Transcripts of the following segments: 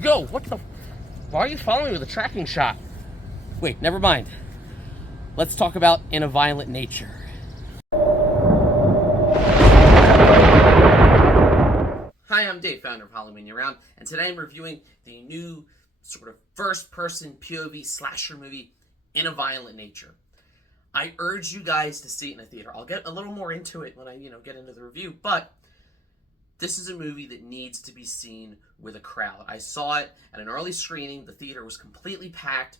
Yo, what the? Why are you following me with a tracking shot? Wait, never mind. Let's talk about In a Violent Nature. Hi, I'm Dave, founder of Halloween Around, and today I'm reviewing the new sort of first-person POV slasher movie, In a Violent Nature. I urge you guys to see it in a theater. I'll get a little more into it when I, get into the review, but this is a movie that needs to be seen with a crowd. I saw it at an early screening. The theater was completely packed,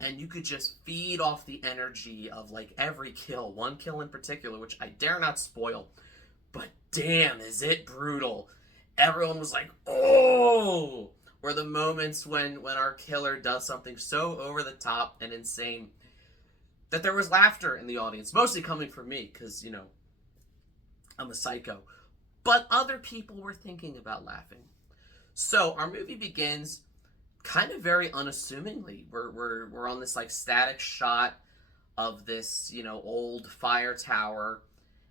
and you could just feed off the energy of like every kill, one kill in particular, which I dare not spoil, but damn, is it brutal. Everyone was like, oh! Or the moments when our killer does something so over the top and insane that there was laughter in the audience, mostly coming from me, because, I'm a psycho. But other people were thinking about laughing. So our movie begins kind of very unassumingly. We're on this like static shot of this, old fire tower,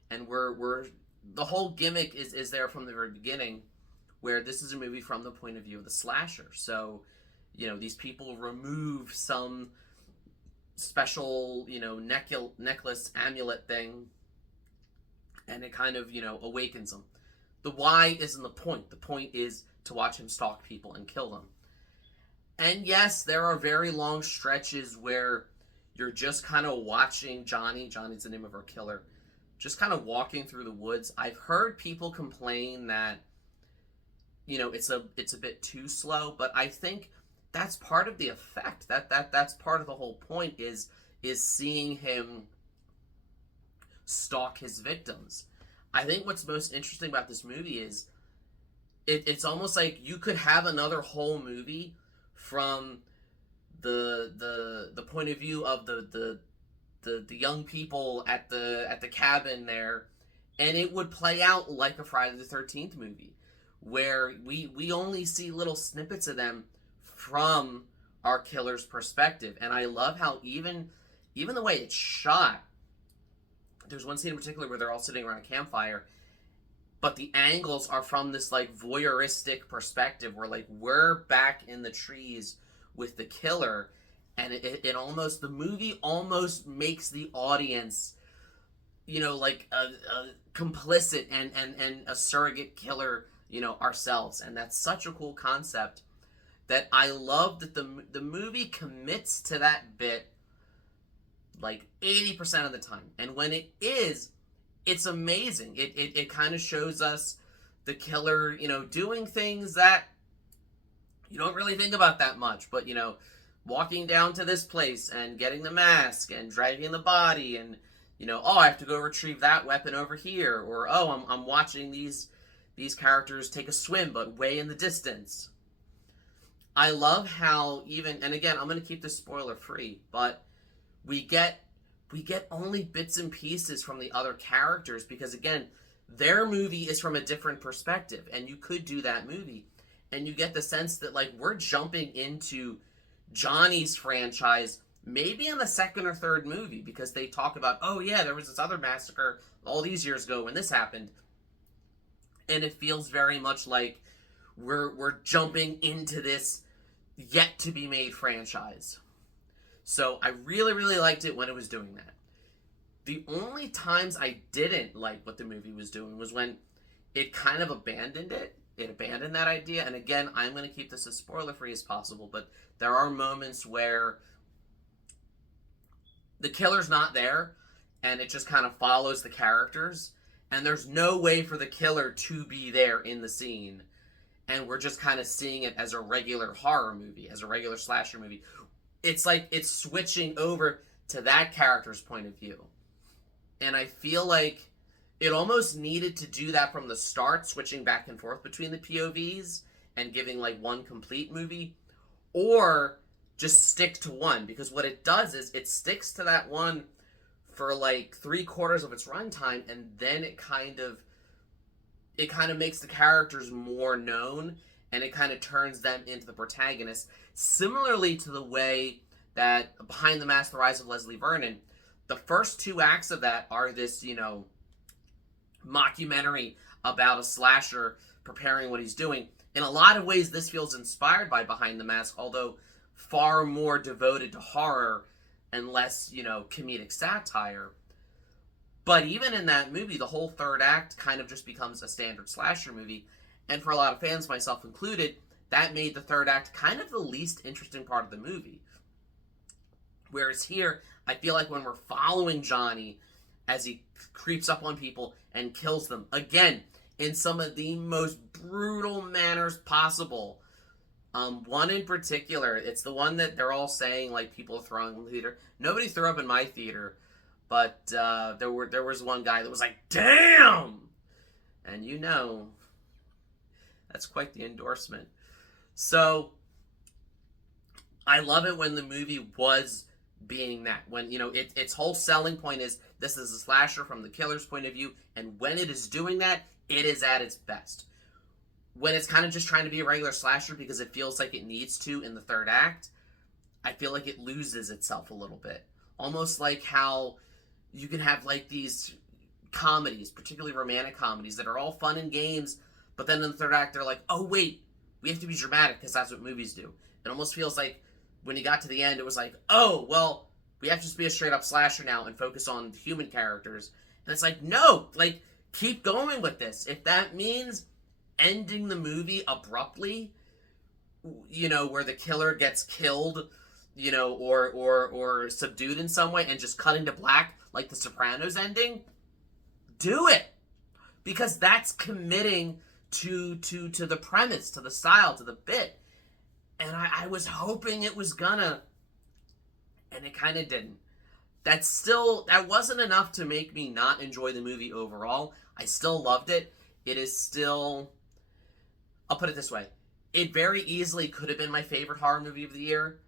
and we're the whole gimmick is there from the very beginning, where this is a movie from the point of view of the slasher. So, these people remove some special, necklace, amulet thing, and it kind of, awakens them. The why isn't the point. The point is to watch him stalk people and kill them. And yes, there are very long stretches where you're just kind of watching Johnny's the name of our killer, just kind of walking through the woods. I've heard people complain that, it's a bit too slow, but I think that's part of the effect. That's part of the whole point is seeing him stalk his victims. I think what's most interesting about this movie is it's almost like you could have another whole movie from the point of view of the young people at the cabin there, and it would play out like a Friday the 13th movie, where we only see little snippets of them from our killer's perspective. And I love how even the way it's shot. There's one scene in particular where they're all sitting around a campfire, but the angles are from this like voyeuristic perspective where like we're back in the trees with the killer, and it almost, the movie almost makes the audience, like a complicit and a surrogate killer, ourselves. And that's such a cool concept that I love that the movie commits to that bit like 80% of the time. And when it is, it's amazing. It kind of shows us the killer, doing things that you don't really think about that much. But, walking down to this place and getting the mask and dragging the body and, oh, I have to go retrieve that weapon over here. Or, oh, I'm watching these characters take a swim, but way in the distance. I love how even, and again, I'm going to keep this spoiler free, but we get only bits and pieces from the other characters, because again, their movie is from a different perspective, and you could do that movie and you get the sense that like we're jumping into Johnny's franchise maybe in the second or third movie, because they talk about, oh yeah, there was this other massacre all these years ago when this happened, and it feels very much like we're jumping into this yet to be made franchise. So I really, really liked it when it was doing that. The only times I didn't like what the movie was doing was when it kind of abandoned it. It abandoned that idea. And again, I'm going to keep this as spoiler-free as possible, but there are moments where the killer's not there, and it just kind of follows the characters, and there's no way for the killer to be there in the scene. And we're just kind of seeing it as a regular horror movie, as a regular slasher movie. It's like it's switching over to that character's point of view. And I feel like it almost needed to do that from the start, switching back and forth between the POVs and giving like one complete movie, or just stick to one. Because what it does is it sticks to that one for like 3/4 of its runtime, and then it kind of makes the characters more known, and it kind of turns them into the protagonists. Similarly to the way that Behind the Mask, The Rise of Leslie Vernon, the first 2 acts of that are this, mockumentary about a slasher preparing what he's doing. In a lot of ways, this feels inspired by Behind the Mask, although far more devoted to horror and less, comedic satire. But even in that movie, the whole third act kind of just becomes a standard slasher movie. And for a lot of fans, myself included, that made the third act kind of the least interesting part of the movie. Whereas here, I feel like when we're following Johnny as he creeps up on people and kills them, again, in some of the most brutal manners possible. One in particular, it's the one that they're all saying, like, people are throwing in the theater. Nobody threw up in my theater, but there was one guy that was like, damn! And that's quite the endorsement. So, I love it when the movie was being that. When, its whole selling point is, this is a slasher from the killer's point of view, and when it is doing that, it is at its best. When it's kind of just trying to be a regular slasher because it feels like it needs to in the third act, I feel like it loses itself a little bit. Almost like how you can have like these comedies, particularly romantic comedies, that are all fun and games, but then in the third act they're like, oh wait, we have to be dramatic because that's what movies do. It almost feels like when you got to the end, it was like, oh, well, we have to just be a straight up slasher now and focus on the human characters. And it's like, no, like, keep going with this. If that means ending the movie abruptly, where the killer gets killed, or subdued in some way and just cutting to black like the Sopranos ending, do it. Because that's committing to the premise, to the style, to the bit. And I was hoping it was gonna, and it kind of didn't. That wasn't enough to make me not enjoy the movie overall. I still loved it. It is still, I'll put it this way, it very easily could have been my favorite horror movie of the year.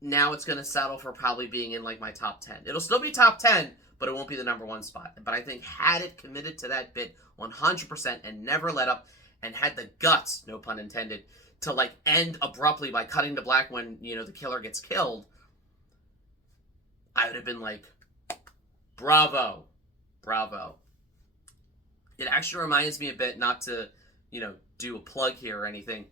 Now it's going to settle for probably being in like my top 10. It'll still be top 10, but it won't be the number one spot. But I think had it committed to that bit 100% and never let up, and had the guts, no pun intended, to like end abruptly by cutting to black when, the killer gets killed, I would have been like, bravo. Bravo. It actually reminds me a bit, not to, do a plug here or anything.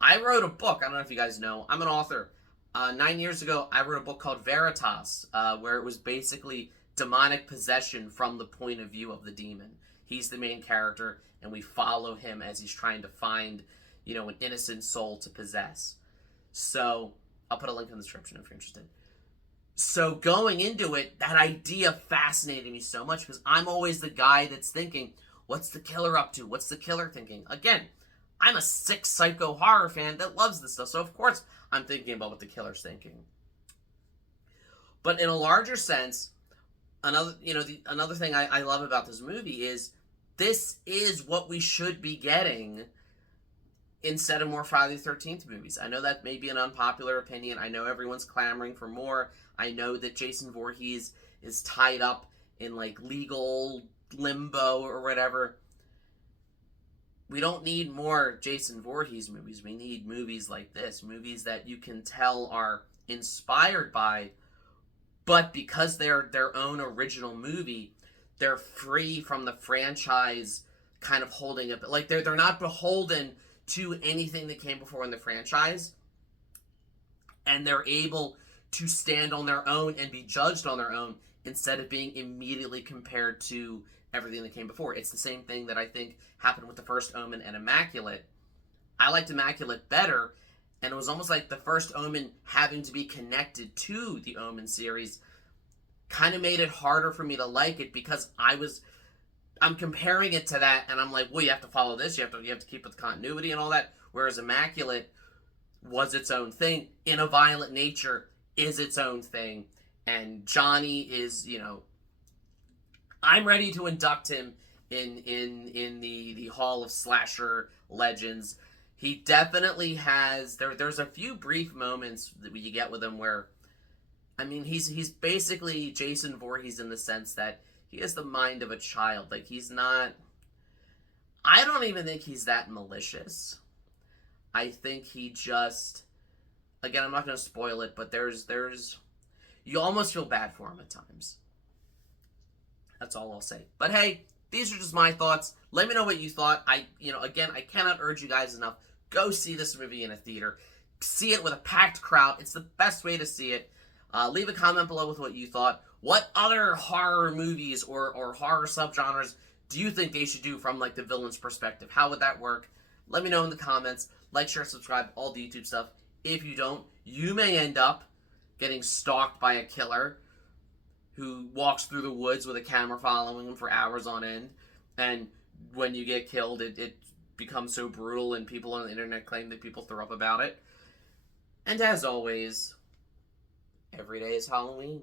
I wrote a book. I don't know if you guys know. I'm an author. 9 years ago, I wrote a book called Veritas, where it was basically demonic possession from the point of view of the demon. He's the main character, and we follow him as he's trying to find, an innocent soul to possess. So, I'll put a link in the description if you're interested. So, going into it, that idea fascinated me so much because I'm always the guy that's thinking, what's the killer up to? What's the killer thinking? Again, I'm a sick psycho horror fan that loves this stuff, so of course I'm thinking about what the killer's thinking. But in a larger sense, another thing I love about this movie is this is what we should be getting instead of more Friday the 13th movies. I know that may be an unpopular opinion. I know everyone's clamoring for more. I know that Jason Voorhees is tied up in like legal limbo or whatever. We don't need more Jason Voorhees movies. We need movies like this. Movies that you can tell are inspired by, but because they're their own original movie, they're free from the franchise kind of holding it. Like, they're not beholden to anything that came before in the franchise. And they're able to stand on their own and be judged on their own instead of being immediately compared to everything that came before. It's the same thing that I think happened with the first Omen and Immaculate. I liked Immaculate better, and it was almost like the first Omen having to be connected to the Omen series kind of made it harder for me to like it because I'm comparing it to that, and I'm like, well, you have to follow this, you have to keep with continuity and all that, whereas Immaculate was its own thing. In a Violent Nature is its own thing, and Johnny is, I'm ready to induct him in the Hall of Slasher Legends. He definitely has, there's a few brief moments that you get with him where, I mean, he's basically Jason Voorhees in the sense that he has the mind of a child. Like, he's not, I don't even think he's that malicious. I think he just, again, I'm not going to spoil it, but there's, you almost feel bad for him at times. That's all I'll say. But hey, These are just my thoughts. Let me know what you thought. Again, I cannot urge you guys enough. Go see this movie in a theater. See it with a packed crowd. It's the best way to see it. Leave a comment below with what you thought. What other horror movies or horror subgenres do you think they should do from like the villain's perspective? How would that work? Let me know in the comments. Like, share, subscribe, all the YouTube stuff. If you don't, you may end up getting stalked by a killer who walks through the woods with a camera following him for hours on end. And when you get killed, it becomes so brutal, and people on the internet claim that people throw up about it. And as always, every day is Halloween.